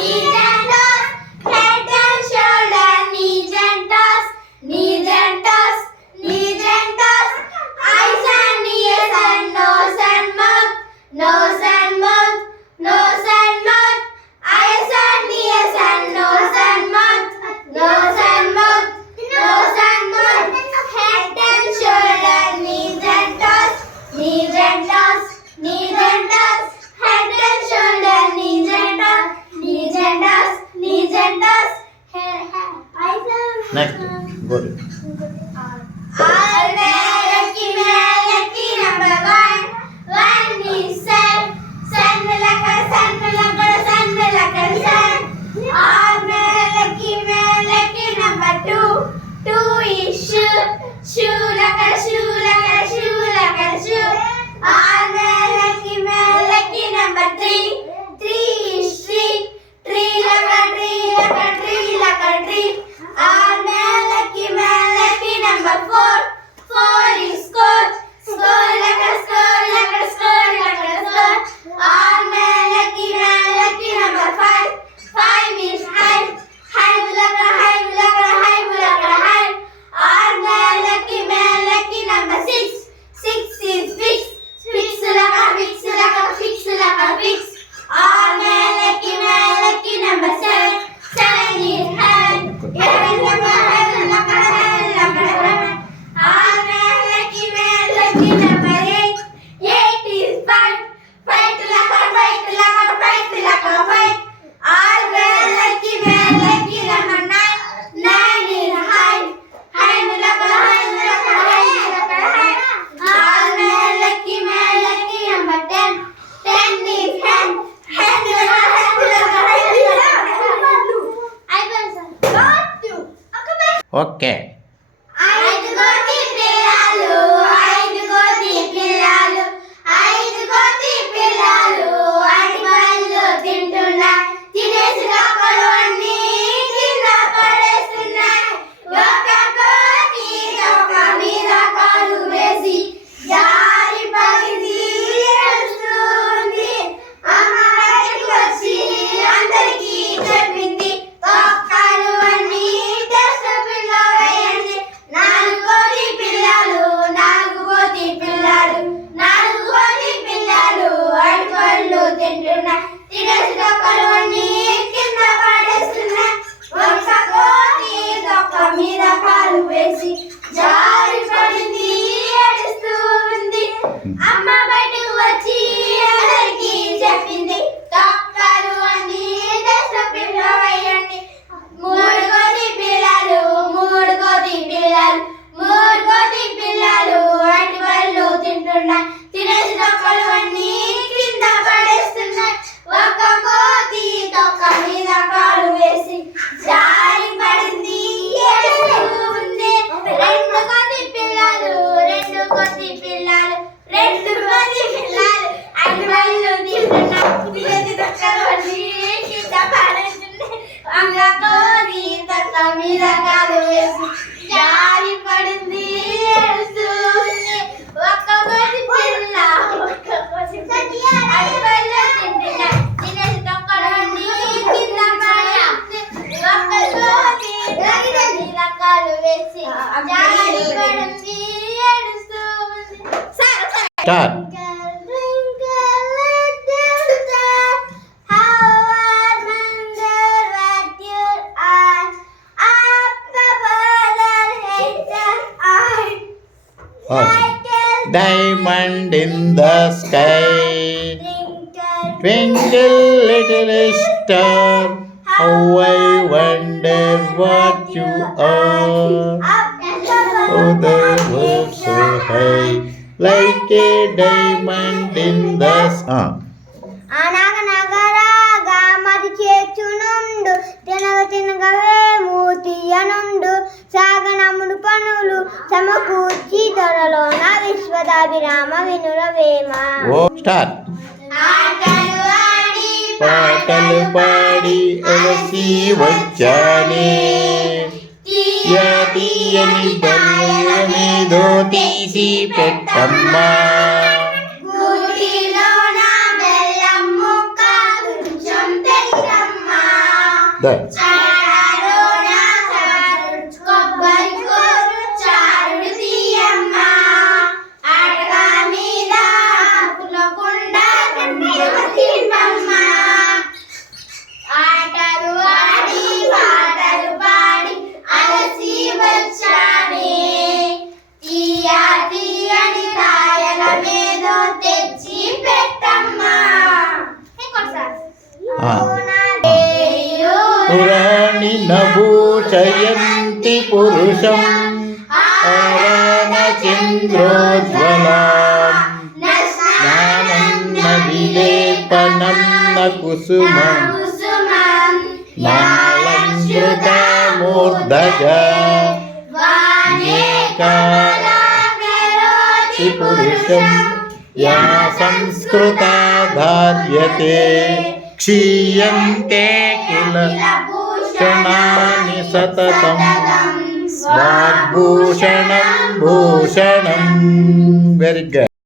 knees and toes, head and shoulder, knees and toes, knees and toes, knees and toes, eyes and ears and nose and mouth, nose and mouth, nose and mouth, eyes and ears and nose and mouth, nose and mouth, nose and mouth, head and shoulder, knees and toes, knees and toes, knees and toes, head and shoulder, knees and toes, knees and toes, knees and toes, eyes and Next, go. all lucky number one. One is sun, sun like a sun like a sun like a sun. All lucky number two. Two is shoe, shoe like a shoe like a shoe like a shoe. All lucky number three. Three is tree, tree like a tree like a tree like a tree. All lucky number four. Four is score, score like a score like a score like a score. All lucky number five. Five is hive, hive like a hive like a hive like a hive. All lucky number six. Six is fix, fix like a fix like a fix like a fix. All lucky number seven. Seven is heaven, heaven like a heaven like a heaven like a heaven. All lucky number eight. Eight is fight, fight like a fight like a fight like a fight. All lucky number nine. Nine is hide, hide like a hide like a hide like a hide. All lucky number 10. 10 is hand, hand like a hand like a hand like a hand. I was got to. Okay. ఐదుగోటి పిల్లలు, ఐదుగోటి పిల్లలు, ఐదుగోటి పిల్లలు అడిపళ్ళు తింటున్నాయి. తినేసి లోపలు అన్నీ కింద పడేస్తున్నాయి. ఒక కోతి ఒక మీద కాలు వేసి జారి పడింది, ఏడుస్తుంది. అమ్మ బయటికి వచ్చి అందరికీ చెప్పింది, తొక్కలు అన్నీ డస్ట్బిన్లో వేయండి. నాలుగు కోతి పిల్లలు, నాలుగు కోతి పిల్లలు, నాలుగు కోతి పిల్లలు అడిపళ్ళు తింటున్నాయి. తినేసి తొక్కలు అన్నీ కింద పడేస్తున్నాయి. ఒక కోతి తొక్క మీద కాలు వేసి జారి పడింది, ఏడుస్తూ ఉంది. అమ్మ బయటకు వచ్చి అందరికీ చెప్పింది, తొక్కలు అన్నీ డస్ట్బిన్లో వేయండి. మూడు కోతి పిల్లలు, మూడు కోతి పిల్లలు, మూడు కోతి పిల్లలు అడిపళ్ళు తింటున్నాయి. తినేసి తొక్కలు అన్నీ కింద పడేస్తున్నాయి. ఒక కోతి తొక్క మీద కాలు వేసి జారి పడింది, ఏడుస్తూ ఉంది. రెండు కోతి పిల్లలు, రెండు కోతి పిల్లలు, రెండు కోతి పిల్లలు అడిపళ్ళు తింటున్నాయి. తినేసి తొక్కలు అన్నీ కింద పడేస్తున్నాయి. ఒక కోతి తొక్క మీద కాలు వేసి జారి పడింది, ఏడుస్తూ ఉంది. ఒక్క కోతి పిల్ల, ఒక్క కోతి పిల్ల అడిపళ్ళు తింటున్నాయి. తినేసి తొక్కలు అన్నీ కింద పడేస్తుంది. ఒక్క కోతి తొక్క మీద కాలు వేసి జారి పడింది, ఏడుస్తూ ఉంది. సరే సరే. Start. Twinkle, little star, how I wonder what you are. Up above the haters are. Diamond in the sky, Twinkle, twinkle little star, how I wonder what you are. up Oh, the world so high, like a diamond in the sky. అనగనగరాగా మరి చేర్చునుండు, తినగ తినగవే మూతియనుండు. సాగనముడు పనులు సమకూర్చి త్వరలోన విశ్వదాభిరామ వినురవేమ. Oh, start. ఆటలు ఆడి పాటలు పాడి అలసి వచ్చానే, తీయని బల్లమేదో తీసి పెట్టమ్మా. గూటిలోన బెల్లం ముక్క కొంచెం పెట్టమ్మా. చారుణ చారుడు కొబ్బరి కూరు చారుడు తీయమ్మ ఆటగా మీద పులకుండా తిమ్మమ్మ ఆటలు ఆడి పాటలు పాడి అలసి వచ్చానే తీయా తీయని తాయల మీద తెచ్చి పెట్టమ్మా పురాణి నభూషయంతి పురుషం ఆరామ చంద్రోజ్వలాం జ్ఞానం న విలేపనం న కుసుమం నాలంకృత మూర్ధజ ఏకాచి పురుషం యా సంస్కృతా ధార్యతే క్షీయంతే కిల క్షణాని సతతం వాగ్భూషణం భూషణం. Very good.